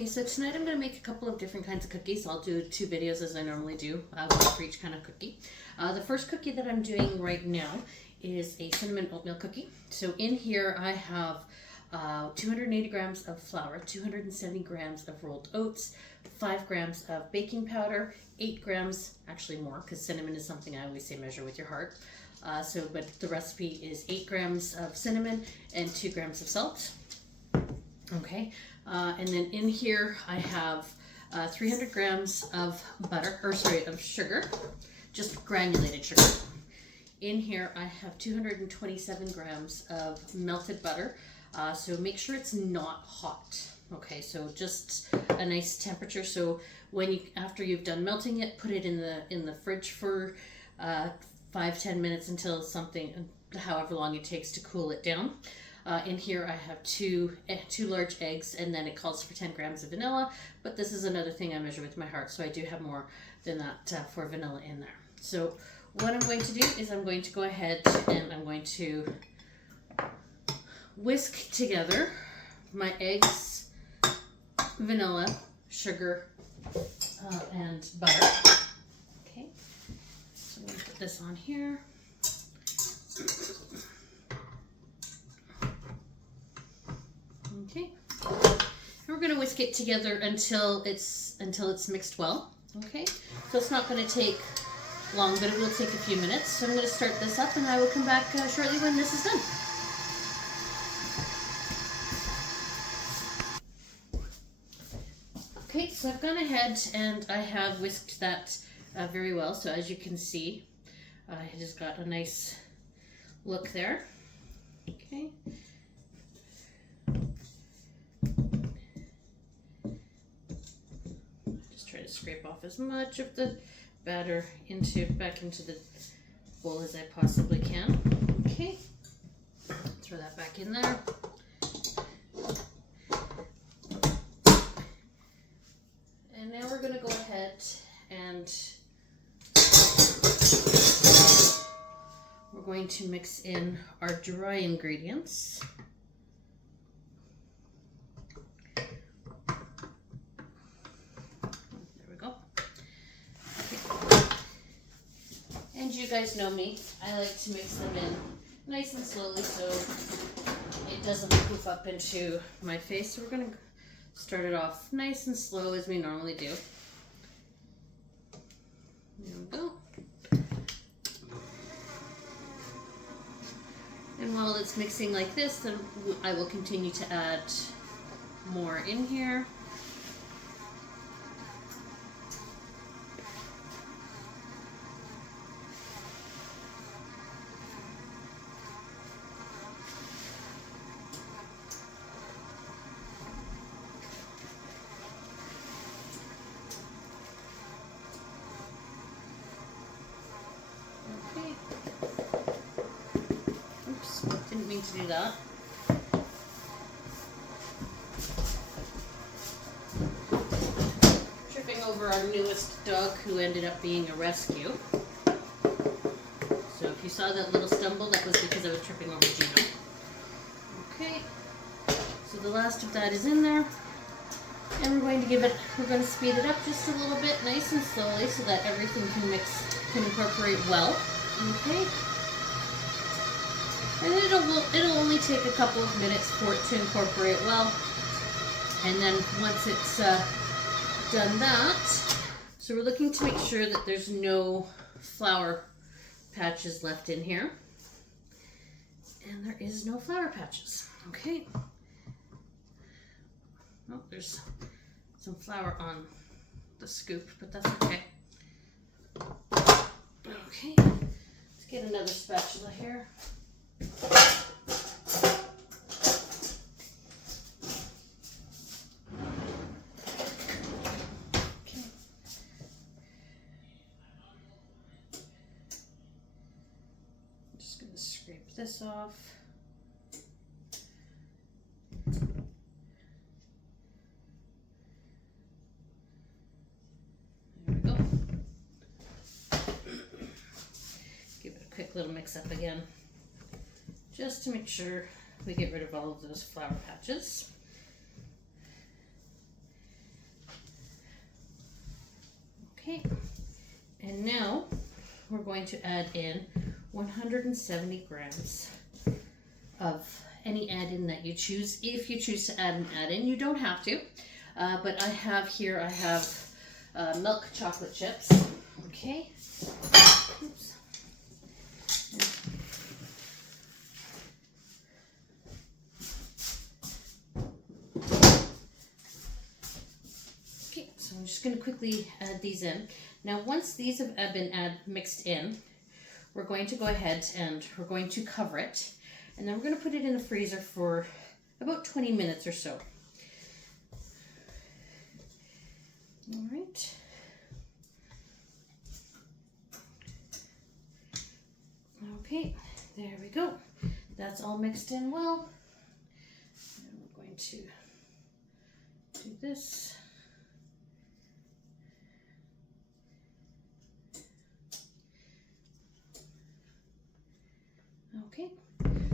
Okay, so tonight I'm going to make a couple of different kinds of cookies. I'll do 2 videos as I normally do, one for each kind of cookie. The first cookie that I'm doing right now is a cinnamon oatmeal cookie. So in here I have 280 grams of flour, 270 grams of rolled oats, 5 grams of baking powder, 8 grams, actually more, because cinnamon is something I always say measure with your heart. But the recipe is 8 grams of cinnamon and 2 grams of salt. Okay, and then in here I have 300 grams of of sugar, just granulated sugar. In here I have 227 grams of melted butter, so make sure it's not hot. Okay, so just a nice temperature. So after you've done melting it, put it in the fridge for 5-10 minutes until however long it takes to cool it down. In here I have two large eggs, and then it calls for 10 grams of vanilla, but this is another thing I measure with my heart, so I do have more than that for vanilla in there. So what I'm going to do is I'm going to go ahead and I'm going to whisk together my eggs, vanilla, sugar, and butter. Okay, so I'm going to put this on here. Okay, and we're going to whisk it together until it's mixed well. Okay, so it's not going to take long, but it will take a few minutes. So I'm going to start this up, and I will come back shortly when this is done. Okay, so I've gone ahead and I have whisked that very well. So as you can see, it has got a nice look there. Okay. Try to scrape off as much of the batter back into the bowl as I possibly can. Okay, throw that back in there. And now we're going to go ahead and we're going to mix in our dry ingredients. And you guys know me, I like to mix them in nice and slowly so it doesn't poof up into my face. So we're going to start it off nice and slow as we normally do. There we go. And while it's mixing like this, then I will continue to add more in here. Didn't mean to do that. Tripping over our newest dog, who ended up being a rescue. So if you saw that little stumble, that was because I was tripping over Gino. Okay, so the last of that is in there. And we're going to speed it up just a little bit, nice and slowly, so that everything can incorporate well. Okay. And it'll only take a couple of minutes for it to incorporate well. And then once it's done that, so we're looking to make sure that there's no flour patches left in here. And there is no flour patches. Okay. Oh, there's some flour on the scoop, but that's okay. Okay, let's get another spatula here. Okay. I'm just going to scrape this off. There we go. Give it a quick little mix up again, just to make sure we get rid of all of those flour patches. Okay, and now we're going to add in 170 grams of any add-in that you choose. If you choose to add an add-in, you don't have to. But I have milk chocolate chips. Okay. Oops. Okay, so I'm just going to quickly add these in. Now, once these have been mixed in, we're going to go ahead and we're going to cover it. And then we're going to put it in the freezer for about 20 minutes or so. All right. Okay, there we go. That's all mixed in well. And we're going to do this. Okay.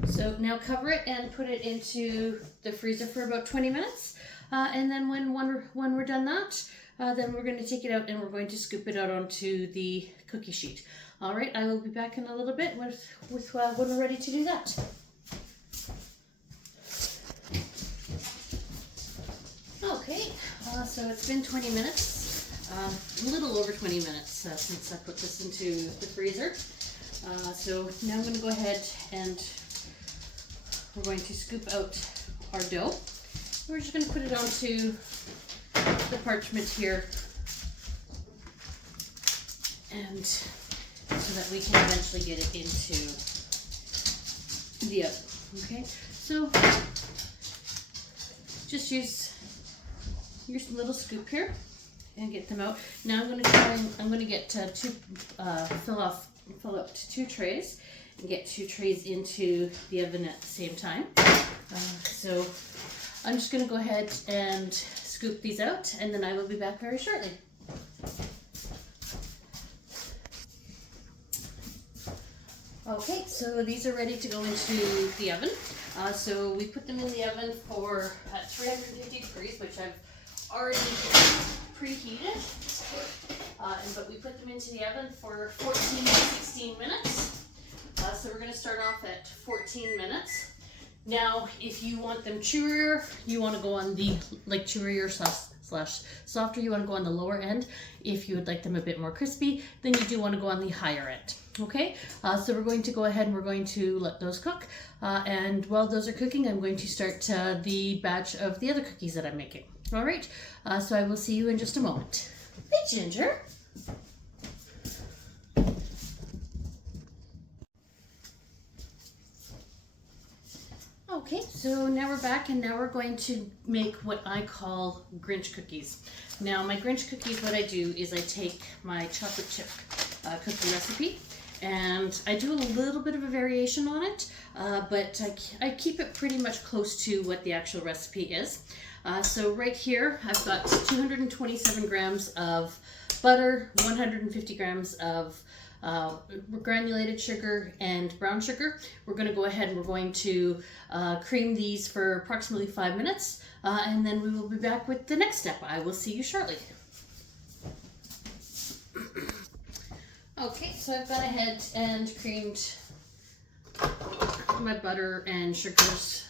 So now cover it and put it into the freezer for about 20 minutes. And then when we're done that, then we're going to take it out and we're going to scoop it out onto the cookie sheet. All right, I will be back in a little bit with when we're ready to do that. Okay, so it's been 20 minutes, a little over 20 minutes since I put this into the freezer. So now I'm going to go ahead and we're going to scoop out our dough. We're just going to put it onto the parchment here, and so that we can eventually get it into the oven. Okay, so just use your little scoop here and get them out. Now I'm going to get fill up 2 trays and get 2 trays into the oven at the same time. So I'm just going to go ahead and scoop these out, and then I will be back very shortly. Okay, so these are ready to go into the oven. So we put them in the oven for at 350 degrees, which I've already preheated. But we put them into the oven for 14 to 16 minutes. So we're going to start off at 14 minutes. Now, if you want them chewier, you want to go on the chewier slash softer, you want to go on the lower end. If you would like them a bit more crispy, then you do want to go on the higher end. Okay, so we're going to go ahead and we're going to let those cook. And while those are cooking, I'm going to start the batch of the other cookies that I'm making. All right, so I will see you in just a moment. Hey, Ginger. Okay, so now we're back, and now we're going to make what I call Grinch cookies. Now, my Grinch cookies, what I do is I take my chocolate chip cookie recipe, and I do a little bit of a variation on it, but I keep it pretty much close to what the actual recipe is. So right here, I've got 227 grams of butter, 150 grams of granulated sugar and brown sugar. We're going to go ahead and we're going to cream these for approximately 5 minutes, and then we will be back with the next step. I will see you shortly. Okay, so I've gone ahead and creamed my butter and sugars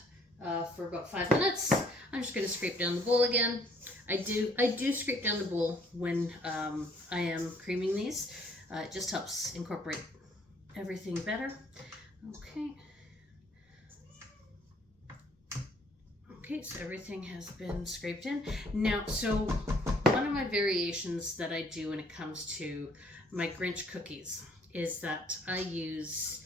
for about 5 minutes. I'm just going to scrape down the bowl again. I do scrape down the bowl when I am creaming these. It just helps incorporate everything better. Okay. Okay, so everything has been scraped in. Now, so one of my variations that I do when it comes to my Grinch cookies is that I use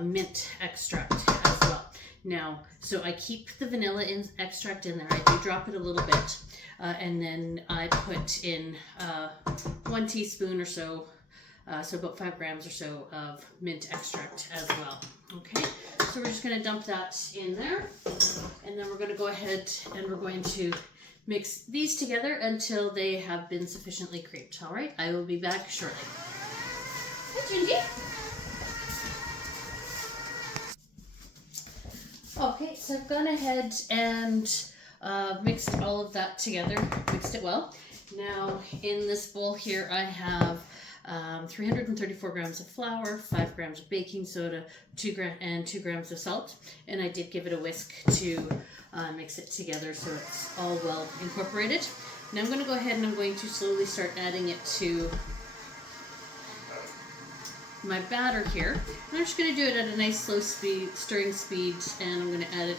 mint extract as well. Now, so I keep the vanilla extract in there. I do drop it a little bit, and then I put in 1 teaspoon or so, so about 5 grams or so of mint extract as well. Okay, so we're just going to dump that in there, and then we're going to go ahead and we're going to mix these together until they have been sufficiently creamed. All right, I will be back shortly. Hi, Gingy. Okay, so I've gone ahead and mixed all of that together, mixed it well. Now in this bowl here I have 334 grams of flour, 5 grams of baking soda, 2 grams of salt, and I did give it a whisk to mix it together so it's all well incorporated. Now I'm going to go ahead and I'm going to slowly start adding it to my batter here. And I'm just going to do it at a nice slow speed, stirring speed, and I'm going to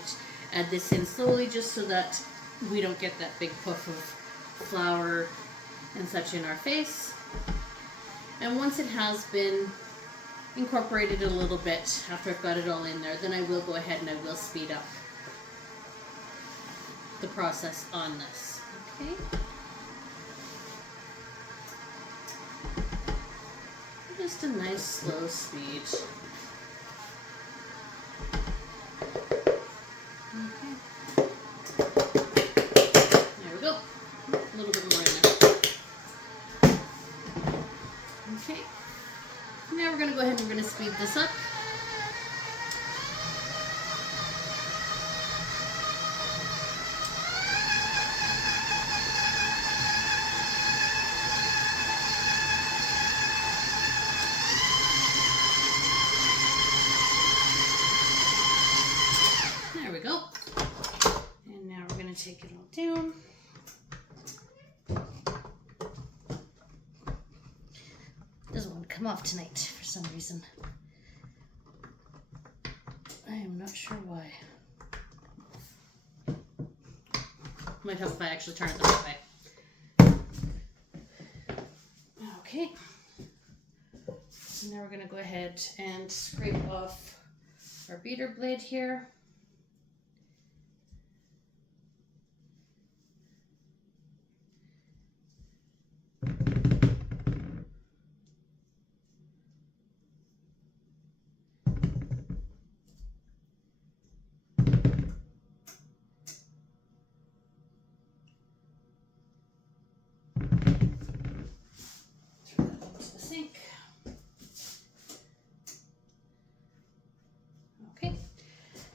add this in slowly just so that we don't get that big puff of flour and such in our face. And once it has been incorporated a little bit, after I've got it all in there, then I will go ahead and I will speed up the process on this. Okay. Just a nice slow speed. Okay. There we go. A little bit more in there. Okay. Now we're going to go ahead and we're going to speed this up. There we go. And now we're going to take it all down. Doesn't want to come off tonight for some reason. I am not sure why. Might help if I actually turn it the right way. Okay. So now we're going to go ahead and scrape off our beater blade here.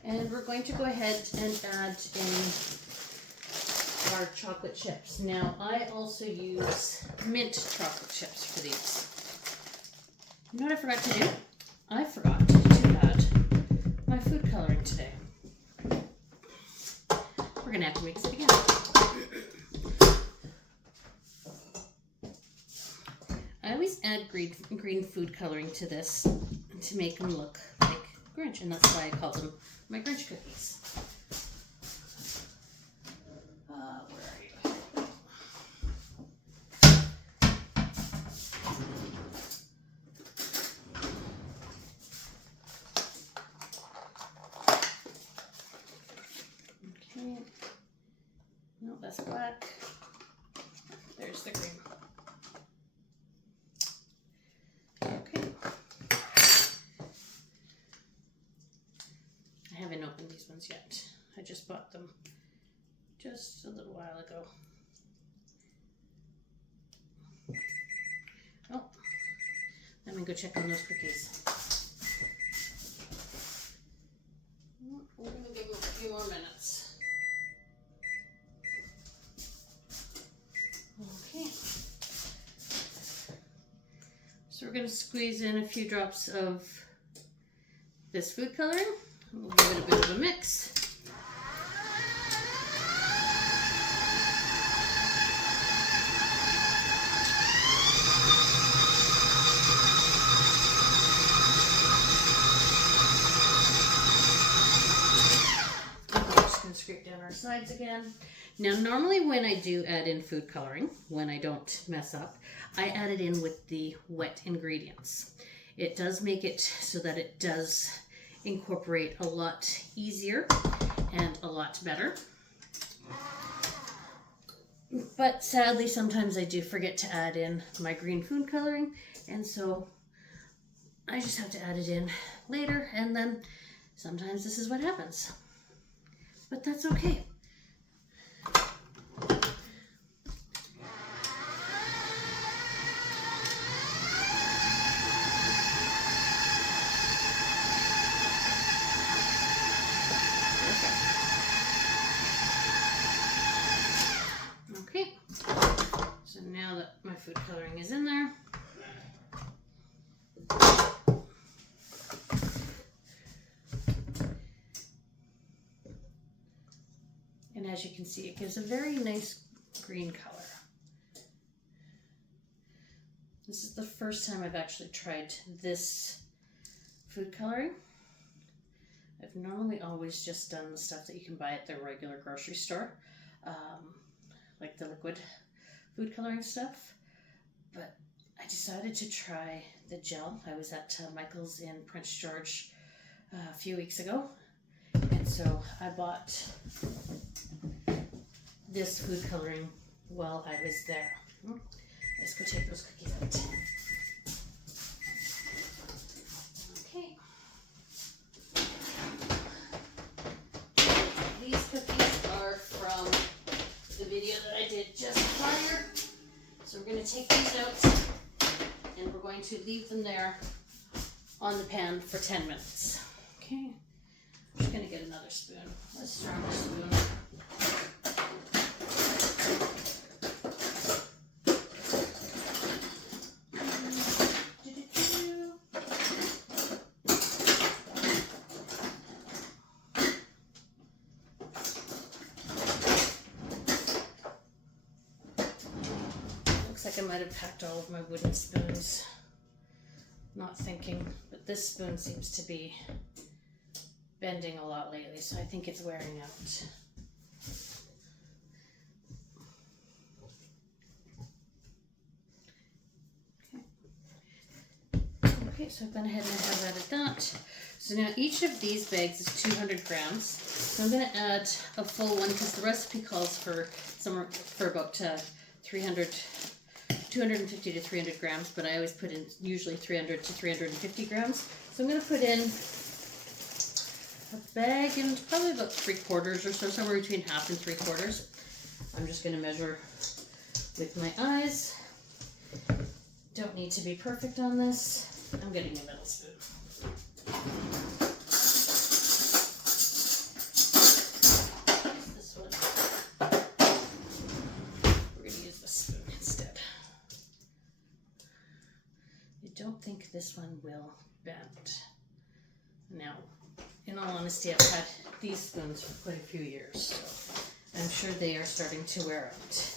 And we're going to go ahead and add in our chocolate chips. Now, I also use mint chocolate chips for these. You know what I forgot to do? I forgot to add my food coloring today. We're going to have to mix it again. I always add green food coloring to this to make them look like Grinch, and that's why I call them my Grinch cookies. Where are you? Okay. No, that's black. There's the green. Okay. I haven't opened these ones yet. I just bought them just a little while ago. Oh, let me go check on those cookies. We're going to give them a few more minutes. Okay. So we're going to squeeze in a few drops of this food coloring. We'll give it a bit of a mix. I'm just going to scrape down our sides again. Now, normally when I do add in food coloring, when I don't mess up, I add it in with the wet ingredients. It does make it so that it does incorporate a lot easier and a lot better. But sadly, sometimes I do forget to add in my green food coloring, and so I just have to add it in later, and then sometimes this is what happens. But that's okay. And as you can see, it gives a very nice green color. This is the first time I've actually tried this food coloring. I've normally always just done the stuff that you can buy at the regular grocery store, like the liquid food coloring stuff. But I decided to try the gel. I was at Michael's in Prince George a few weeks ago, and so I bought this food coloring while I was there. Let's go take those cookies out. Okay. These cookies are from the video that I did just prior. So we're going to take these out and we're going to leave them there on the pan for 10 minutes. Okay. I'm just going to get another spoon. A stronger spoon. I might have packed all of my wooden spoons, not thinking, but this spoon seems to be bending a lot lately, so I think it's wearing out. Okay, so I've gone ahead and I have added that. So now each of these bags is 200 grams. So I'm going to add a full one because the recipe calls for somewhere for about 250 to 300 grams, but I always put in usually 300 to 350 grams. So I'm going to put in a bag and probably about 3/4 or so, somewhere between half and 3/4. I'm just going to measure with my eyes. Don't need to be perfect on this. I'm getting a middle spoon. This one. We're going to use this spoon instead. I don't think this one will bend. Now, in all honesty, I've had these spoons for quite a few years, so I'm sure they are starting to wear out.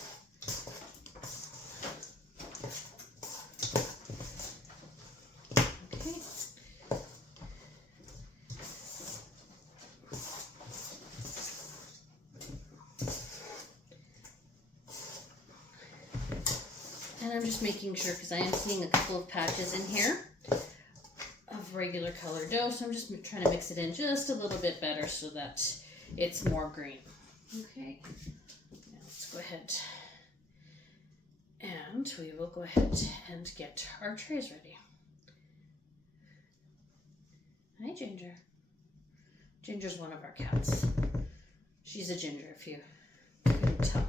Okay. And I'm just making sure, because I am seeing a couple of patches in here of regular colored dough, so I'm just trying to mix it in just a little bit better so that it's more green. Okay, now let's go ahead and we will go ahead and get our trays ready. Hi, Ginger. Ginger's one of our cats. She's a ginger, if you couldn't tell.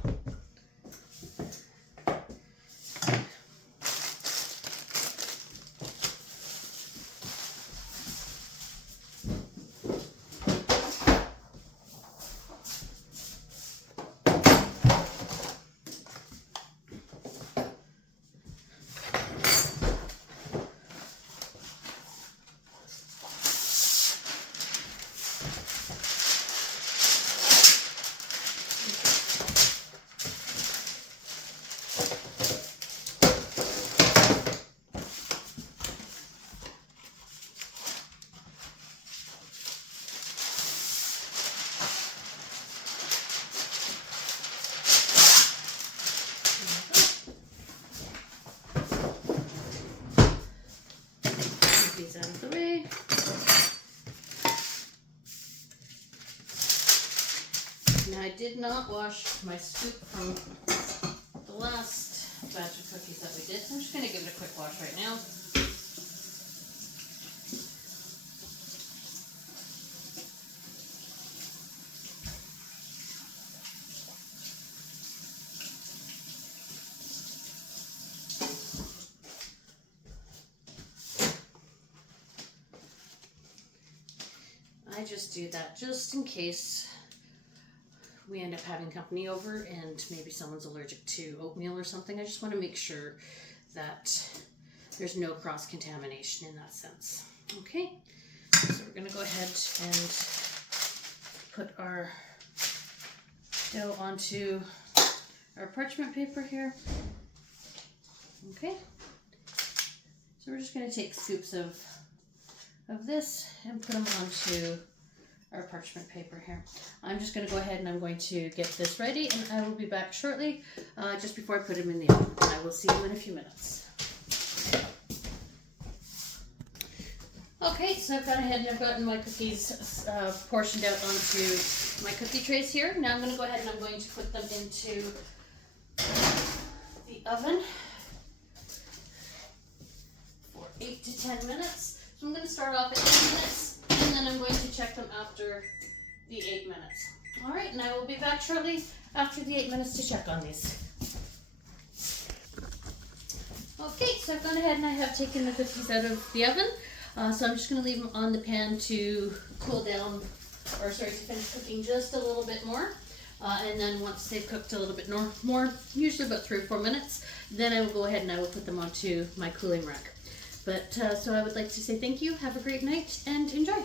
These out of the way. Now I did not wash my scoop from the last batch of cookies that we did, so I'm just going to give it a quick wash right now. I just do that just in case we end up having company over and maybe someone's allergic to oatmeal or something. I just want to make sure that there's no cross-contamination in that sense. Okay, so we're going to go ahead and put our dough onto our parchment paper here. Okay. So we're just going to take scoops of this and put them onto our parchment paper here. I'm just going to go ahead and I'm going to get this ready, and I will be back shortly, just before I put them in the oven. I will see you in a few minutes. Okay, so I've gone ahead and I've gotten my cookies portioned out onto my cookie trays here. Now I'm going to go ahead and I'm going to put them into the oven for 8 to 10 minutes. So I'm going to start off at 8 minutes, and then I'm going to check them after the 8 minutes. All right, and I will be back shortly after the 8 minutes to check on these. Okay, so I've gone ahead and I have taken the cookies out of the oven. So I'm just going to leave them on the pan to cool down, or sorry, to finish cooking just a little bit more. And then once they've cooked a little bit more, usually about 3 or 4 minutes, then I will go ahead and I will put them onto my cooling rack. But so I would like to say thank you, have a great night, and enjoy.